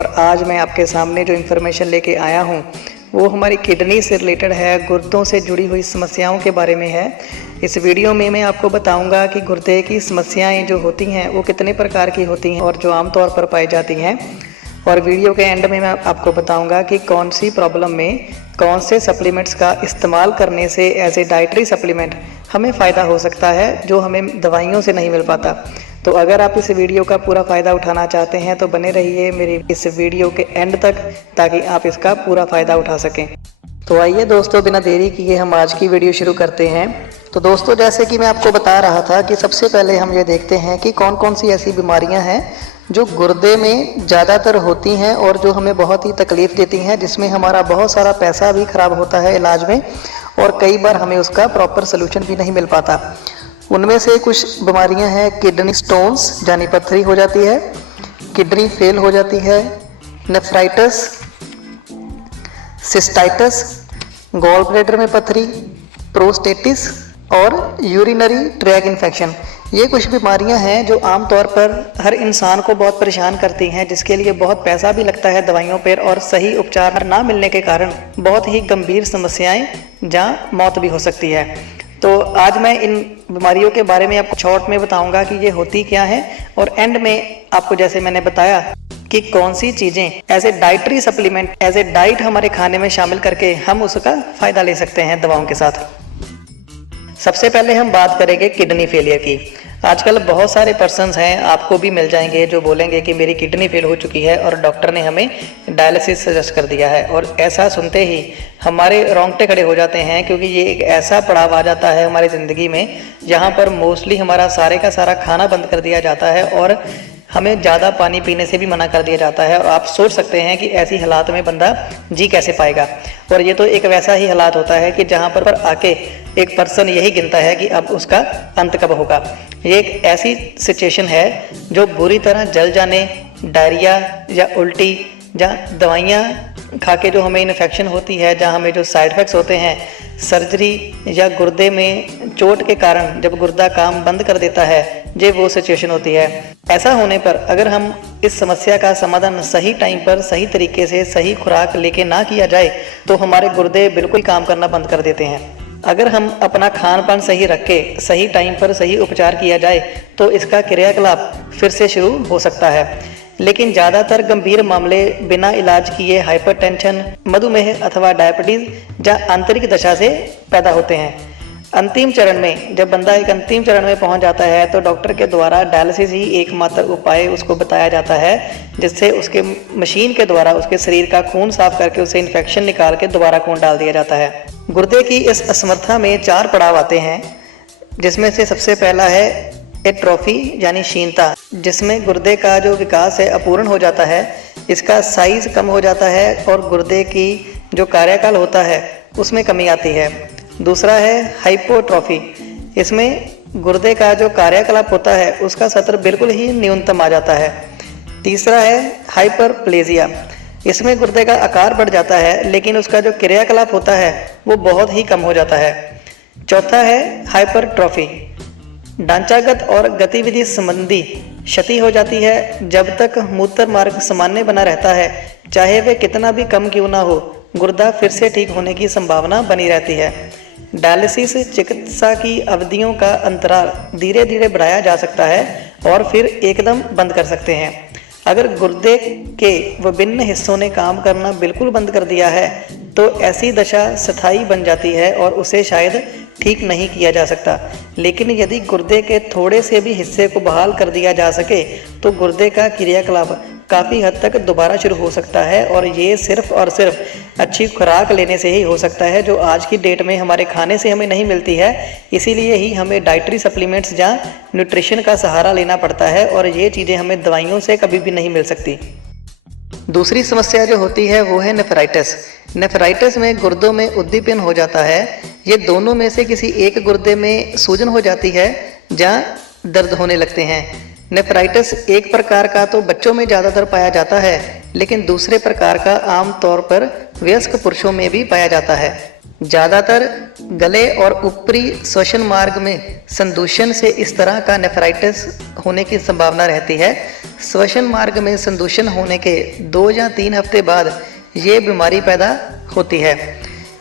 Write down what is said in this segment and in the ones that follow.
और आज मैं आपके सामने जो इन्फॉर्मेशन लेके आया हूँ वो हमारी किडनी से रिलेटेड है, गुर्दों से जुड़ी हुई समस्याओं के बारे में है। इस वीडियो में मैं आपको बताऊंगा कि गुर्दे की समस्याएं जो होती हैं वो कितने प्रकार की होती हैं और जो आमतौर पर पाई जाती हैं। और वीडियो के एंड में मैं आपको बताऊंगा कि कौन सी प्रॉब्लम में कौन से सप्लीमेंट्स का इस्तेमाल करने से एज ए डाइटरी सप्लीमेंट हमें फ़ायदा हो सकता है, जो हमें दवाइयों से नहीं मिल पाता। तो अगर आप इस वीडियो का पूरा फ़ायदा उठाना चाहते हैं तो बने रहिए मेरी इस वीडियो के एंड तक, ताकि आप इसका पूरा फ़ायदा उठा सकें। तो आइए दोस्तों, बिना देरी किए हम आज की वीडियो शुरू करते हैं। तो दोस्तों, जैसे कि मैं आपको बता रहा था कि सबसे पहले हम ये देखते हैं कि कौन कौन सी ऐसी बीमारियां हैं जो गुर्दे में ज़्यादातर होती हैं और जो हमें बहुत ही तकलीफ़ देती हैं, जिसमें हमारा बहुत सारा पैसा भी ख़राब होता है इलाज में और कई बार हमें उसका प्रॉपर सोल्यूशन भी नहीं मिल पाता। उनमें से कुछ बीमारियां हैं किडनी स्टोन्स यानी पथरी हो जाती है, किडनी फेल हो जाती है, नेफ्राइटिस, सिस्टाइटिस, गॉल ब्लैडर में पथरी, प्रोस्टेटिस और यूरिनरी ट्रैक इन्फेक्शन। ये कुछ बीमारियां हैं जो आमतौर पर हर इंसान को बहुत परेशान करती हैं, जिसके लिए बहुत पैसा भी लगता है दवाइयों पर और सही उपचार ना मिलने के कारण बहुत ही गंभीर समस्याएं जहाँ मौत भी हो सकती है। तो आज मैं इन बीमारियों के बारे में आपको शॉर्ट में बताऊंगा कि ये होती क्या है और एंड में आपको जैसे मैंने बताया कि कौन सी चीज़ें as a dietary supplement, as a diet हमारे खाने में शामिल करके हम उसका फ़ायदा ले सकते हैं दवाओं के साथ। सबसे पहले हम बात करेंगे किडनी फेलियर की। आजकल बहुत सारे पर्सन्स हैं, आपको भी मिल जाएंगे, जो बोलेंगे कि मेरी किडनी फेल हो चुकी है और डॉक्टर ने हमें डायलिसिस सजेस्ट कर दिया है। और ऐसा सुनते ही हमारे रोंगटे खड़े हो जाते हैं, क्योंकि ये एक ऐसा पड़ाव आ जाता है हमारी ज़िंदगी में जहाँ पर मोस्टली हमारा सारे का सारा खाना बंद कर दिया जाता है और हमें ज़्यादा पानी पीने से भी मना कर दिया जाता है। और आप सोच सकते हैं कि ऐसी हालात में बंदा जी कैसे पाएगा। और ये तो एक वैसा ही हालात होता है कि जहाँ पर आके एक पर्सन यही गिनता है कि अब उसका अंत कब होगा। ये एक ऐसी सिचुएशन है जो बुरी तरह जल जाने, डायरिया या उल्टी, जहाँ दवाइयाँ खा के जो हमें इन्फेक्शन होती है, जहाँ हमें जो साइड इफ़ेक्ट्स होते हैं, सर्जरी या गुर्दे में चोट के कारण जब गुर्दा काम बंद कर देता है, ये वो सिचुएशन होती है। ऐसा होने पर अगर हम इस समस्या का समाधान सही टाइम पर, सही तरीके से, सही खुराक लेके ना किया जाए तो हमारे गुर्दे बिल्कुल काम करना बंद कर देते हैं। अगर हम अपना खान पान सही रख के सही टाइम पर सही उपचार किया जाए तो इसका क्रियाकलाप फिर से शुरू हो सकता है। लेकिन ज़्यादातर गंभीर मामले बिना इलाज किए हाइपरटेंशन, मधुमेह अथवा डायबिटीज़ या आंतरिक दशा से पैदा होते हैं। अंतिम चरण में जब बंदा एक अंतिम चरण में पहुंच जाता है तो डॉक्टर के द्वारा डायलिसिस ही एकमात्र उपाय उसको बताया जाता है, जिससे उसके मशीन के द्वारा उसके शरीर का खून साफ करके उसे इन्फेक्शन निकाल के दोबारा खून डाल दिया जाता है। गुर्दे की इस असमर्थता में 4 पड़ाव आते हैं, जिसमें से सबसे पहला है एट्रोफी यानी क्षीणता, जिसमें गुर्दे का जो विकास है अपूर्ण हो जाता है, इसका साइज कम हो जाता है और गुर्दे की जो कार्यकाल होता है उसमें कमी आती है। दूसरा है हाइपोट्रोफी, इसमें गुर्दे का जो कार्यकलाप होता है उसका सत्र बिल्कुल ही न्यूनतम आ जाता है। तीसरा है हाइपरप्लेजिया, इसमें गुर्दे का आकार बढ़ जाता है लेकिन उसका जो क्रियाकलाप होता है वो बहुत ही कम हो जाता है। चौथा है हाइपरट्रॉफी, ढांचागत और गतिविधि संबंधी क्षति हो जाती है। जब तक मूत्र मार्ग सामान्य बना रहता है, चाहे वे कितना भी कम क्यों ना हो, गुर्दा फिर से ठीक होने की संभावना बनी रहती है। डायलिसिस चिकित्सा की अवधियों का अंतराल धीरे धीरे बढ़ाया जा सकता है और फिर एकदम बंद कर सकते हैं। अगर गुर्दे के विभिन्न हिस्सों ने काम करना बिल्कुल बंद कर दिया है तो ऐसी दशा स्थायी बन जाती है और उसे शायद ठीक नहीं किया जा सकता। लेकिन यदि गुर्दे के थोड़े से भी हिस्से को बहाल कर दिया जा सके तो गुर्दे का क्रियाकलाप काफ़ी हद तक दोबारा शुरू हो सकता है। और ये सिर्फ और सिर्फ अच्छी खुराक लेने से ही हो सकता है, जो आज की डेट में हमारे खाने से हमें नहीं मिलती है। इसीलिए ही हमें डाइटरी सप्लीमेंट्स या न्यूट्रिशन का सहारा लेना पड़ता है और ये चीज़ें हमें दवाइयों से कभी भी नहीं मिल सकती। दूसरी समस्या जो होती है वो है नेफ्राइटिस। नेफ्राइटिस में गुर्दों में उद्दीपन हो जाता है। ये दोनों में से किसी एक गुर्दे में सूजन हो जाती है जहाँ दर्द होने लगते हैं। नेफ्राइटिस एक प्रकार का तो बच्चों में ज़्यादातर पाया जाता है, लेकिन दूसरे प्रकार का आमतौर पर वयस्क पुरुषों में भी पाया जाता है। ज़्यादातर गले और ऊपरी श्वसन मार्ग में संदूषण से इस तरह का नेफ्राइटिस होने की संभावना रहती है। श्वसन मार्ग में संदूषण होने के 2 या 3 हफ्ते बाद ये बीमारी पैदा होती है।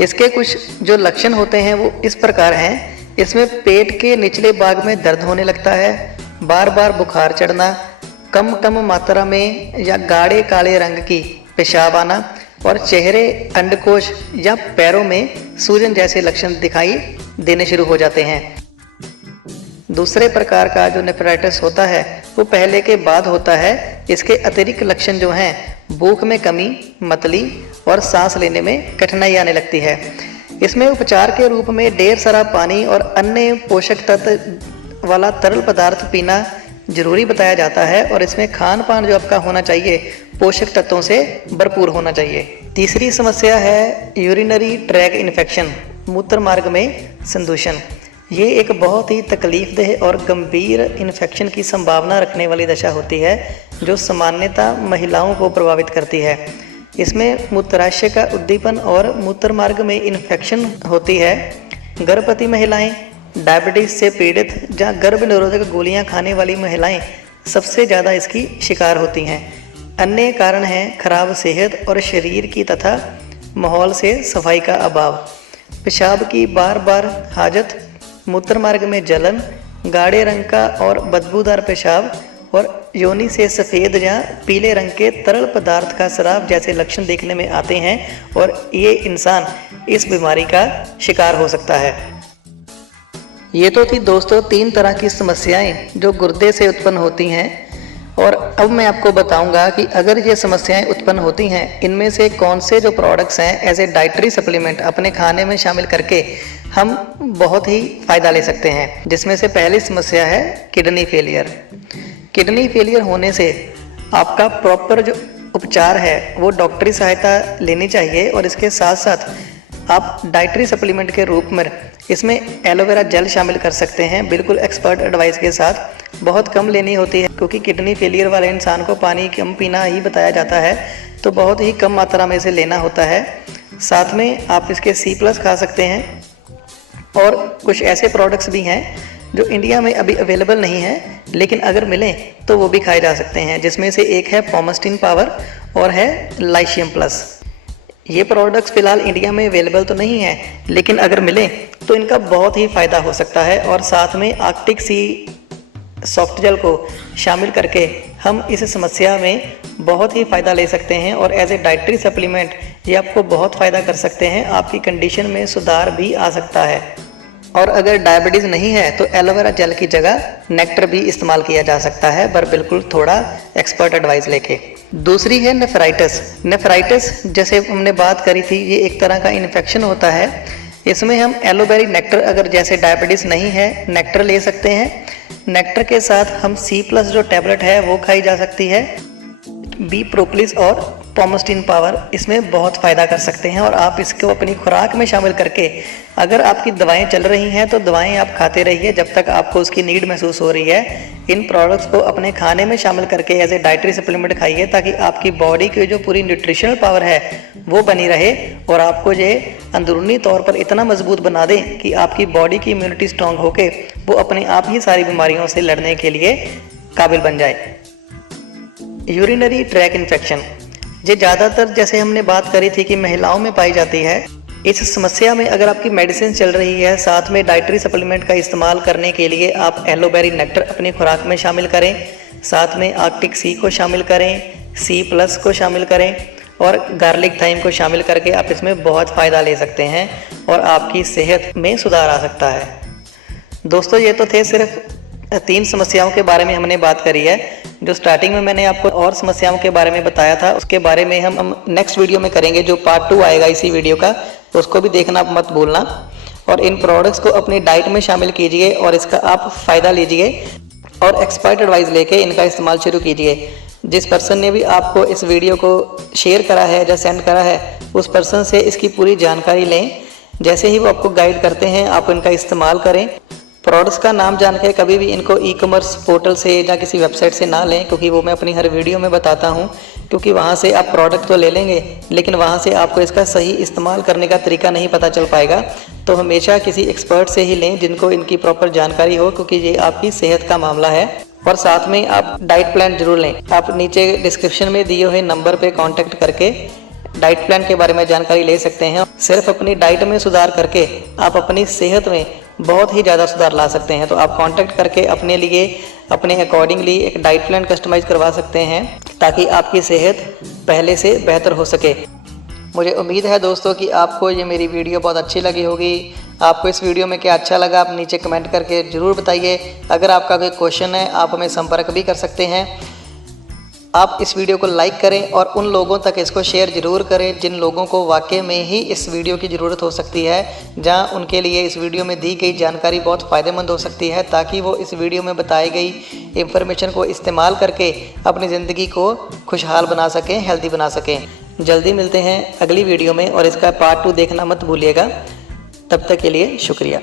इसके कुछ जो लक्षण होते हैं वो इस प्रकार हैं। इसमें पेट के निचले भाग में दर्द होने लगता है, बार बार बुखार चढ़ना, कम मात्रा में या गाढ़े काले रंग की पेशाब आना और चेहरे, अंडकोश या पैरों में सूजन जैसे लक्षण दिखाई देने शुरू हो जाते हैं। दूसरे प्रकार का जो नेफ्राइटिस होता है वो पहले के बाद होता है। इसके अतिरिक्त लक्षण जो हैं, भूख में कमी, मतली और सांस लेने में कठिनाई आने लगती है। इसमें उपचार के रूप में ढेर सारा पानी और अन्य पोषक तत्व वाला तरल पदार्थ पीना जरूरी बताया जाता है और इसमें खान पान जो आपका होना चाहिए पोषक तत्वों से भरपूर होना चाहिए। तीसरी समस्या है यूरिनरी ट्रैक इन्फेक्शन, मूत्र मार्ग में संदूषण। ये एक बहुत ही तकलीफदेह और गंभीर इन्फेक्शन की संभावना रखने वाली दशा होती है जो सामान्यतः महिलाओं को प्रभावित करती है। इसमें मूत्राशय का उद्दीपन और मूत्र मार्ग में इन्फेक्शन होती है। गर्भवती महिलाएं, डायबिटीज से पीड़ित या गर्भ निरोधक गोलियां खाने वाली महिलाएं सबसे ज़्यादा इसकी शिकार होती हैं। अन्य कारण हैं खराब सेहत और शरीर की तथा माहौल से सफाई का अभाव, पेशाब की बार बार हाजत, मूत्र मार्ग में जलन, गाढ़े रंग का और बदबूदार पेशाब और योनि से सफ़ेद या पीले रंग के तरल पदार्थ का स्राव जैसे लक्षण देखने में आते हैं और ये इंसान इस बीमारी का शिकार हो सकता है। ये तो थी दोस्तों 3 तरह की समस्याएं जो गुर्दे से उत्पन्न होती हैं और अब मैं आपको बताऊंगा कि अगर ये समस्याएं उत्पन्न होती हैं, इनमें से कौन से जो प्रोडक्ट्स हैं एज ए डाइटरी सप्लीमेंट अपने खाने में शामिल करके हम बहुत ही फ़ायदा ले सकते हैं। जिसमें से पहली समस्या है किडनी फेलियर। किडनी फेलियर होने से आपका प्रॉपर जो उपचार है वो डॉक्टरी सहायता लेनी चाहिए और इसके साथ साथ आप डाइटरी सप्लीमेंट के रूप में इसमें एलोवेरा जेल शामिल कर सकते हैं, बिल्कुल एक्सपर्ट एडवाइस के साथ। बहुत कम लेनी होती है क्योंकि किडनी फेलियर वाले इंसान को पानी कम पीना ही बताया जाता है, तो बहुत ही कम मात्रा में इसे लेना होता है। साथ में आप इसके C+ खा सकते हैं और कुछ ऐसे प्रोडक्ट्स भी हैं जो इंडिया में अभी अवेलेबल नहीं है लेकिन अगर मिलें तो वो भी खाए जा सकते हैं, जिसमें से एक है पोमस्टीन पावर और है लाइशियम प्लस। ये प्रोडक्ट्स फ़िलहाल इंडिया में अवेलेबल तो नहीं है लेकिन अगर मिलें तो इनका बहुत ही फ़ायदा हो सकता है। और साथ में आर्कटिक सी सॉफ्ट जेल को शामिल करके हम इस समस्या में बहुत ही फ़ायदा ले सकते हैं और एज ए डाइटरी सप्लीमेंट ये आपको बहुत फ़ायदा कर सकते हैं। आपकी कंडीशन में सुधार भी आ सकता है। और अगर डायबिटीज़ नहीं है तो एलोवेरा जेल की जगह नेक्टर भी इस्तेमाल किया जा सकता है, पर बिल्कुल थोड़ा एक्सपर्ट एडवाइस लेके। दूसरी है नेफ्राइटिस। नेफ्राइटिस जैसे हमने बात करी थी, ये एक तरह का इन्फेक्शन होता है। इसमें हम एलोवेरी नेक्टर, अगर जैसे डायबिटीज़ नहीं है, नेक्टर ले सकते हैं। नेक्टर के साथ हम C+ जो टैबलेट है वो खाई जा सकती है। बी प्रोपोलिस और पोमस्टीन पावर इसमें बहुत फ़ायदा कर सकते हैं और आप इसको अपनी खुराक में शामिल करके अगर आपकी दवाएं चल रही हैं तो दवाएं आप खाते रहिए जब तक आपको उसकी नीड महसूस हो रही है। इन प्रोडक्ट्स को अपने खाने में शामिल करके एज ए डाइटरी सप्लीमेंट खाइए ताकि आपकी बॉडी की जो पूरी न्यूट्रिशनल पावर है वो बनी रहे और आपको ये अंदरूनी तौर पर इतना मजबूत बना दे कि आपकी बॉडी की इम्यूनिटी स्ट्रॉन्ग होकर वो अपने आप ही सारी बीमारियों से लड़ने के लिए काबिल बन जाए। यूरिनरी ट्रैक इन्फेक्शन, ये ज़्यादातर जैसे हमने बात करी थी कि महिलाओं में पाई जाती है। इस समस्या में अगर आपकी मेडिसिन चल रही है, साथ में डाइटरी सप्लीमेंट का इस्तेमाल करने के लिए आप एलोवेरी नेक्टर अपनी खुराक में शामिल करें, साथ में आर्कटिक सी को शामिल करें, C+ को शामिल करें और गार्लिक थाइम को शामिल करके आप इसमें बहुत फ़ायदा ले सकते हैं और आपकी सेहत में सुधार आ सकता है। दोस्तों ये तो थे सिर्फ 3 समस्याओं के बारे में हमने बात करी है। जो स्टार्टिंग में मैंने आपको और समस्याओं के बारे में बताया था उसके बारे में हम नेक्स्ट वीडियो में करेंगे, जो पार्ट 2 आएगा इसी वीडियो का, तो उसको भी देखना मत भूलना। और इन प्रोडक्ट्स को अपनी डाइट में शामिल कीजिए और इसका आप फ़ायदा लीजिए और एक्सपर्ट एडवाइस लेके इनका इस्तेमाल शुरू कीजिए। जिस पर्सन ने भी आपको इस वीडियो को शेयर करा है या सेंड करा है उस पर्सन से इसकी पूरी जानकारी लें। जैसे ही वो आपको गाइड करते हैं आप इनका इस्तेमाल करें। प्रोडक्ट्स का नाम जान के कभी भी इनको ई-कॉमर्स पोर्टल से या किसी वेबसाइट से ना लें, क्योंकि वो मैं अपनी हर वीडियो में बताता हूँ। क्योंकि वहाँ से आप प्रोडक्ट तो ले लेंगे लेकिन वहाँ से आपको इसका सही इस्तेमाल करने का तरीका नहीं पता चल पाएगा। तो हमेशा किसी एक्सपर्ट से ही लें जिनको इनकी प्रॉपर जानकारी हो, क्योंकि ये आपकी सेहत का मामला है और साथ में आप डाइट प्लान जरूर लें। आप नीचे डिस्क्रिप्शन में दिए हुए नंबर पे कांटेक्ट करके डाइट प्लान के बारे में जानकारी ले सकते हैं। सिर्फ अपनी डाइट में सुधार करके आप अपनी सेहत में बहुत ही ज़्यादा सुधार ला सकते हैं। तो आप कांटेक्ट करके अपने लिए अपने अकॉर्डिंगली एक डाइट प्लान कस्टमाइज करवा सकते हैं ताकि आपकी सेहत पहले से बेहतर हो सके। मुझे उम्मीद है दोस्तों कि आपको ये मेरी वीडियो बहुत अच्छी लगी होगी। आपको इस वीडियो में क्या अच्छा लगा आप नीचे कमेंट करके ज़रूर बताइए। अगर आपका कोई क्वेश्चन है आप हमें संपर्क भी कर सकते हैं। आप इस वीडियो को लाइक करें और उन लोगों तक इसको शेयर ज़रूर करें जिन लोगों को वाकई में ही इस वीडियो की ज़रूरत हो सकती है, जहां उनके लिए इस वीडियो में दी गई जानकारी बहुत फ़ायदेमंद हो सकती है, ताकि वो इस वीडियो में बताई गई इंफॉर्मेशन को इस्तेमाल करके अपनी ज़िंदगी को खुशहाल बना सकें, हेल्दी बना सकें। जल्दी मिलते हैं अगली वीडियो में और इसका पार्ट 2 देखना मत भूलिएगा। तब तक के लिए शुक्रिया।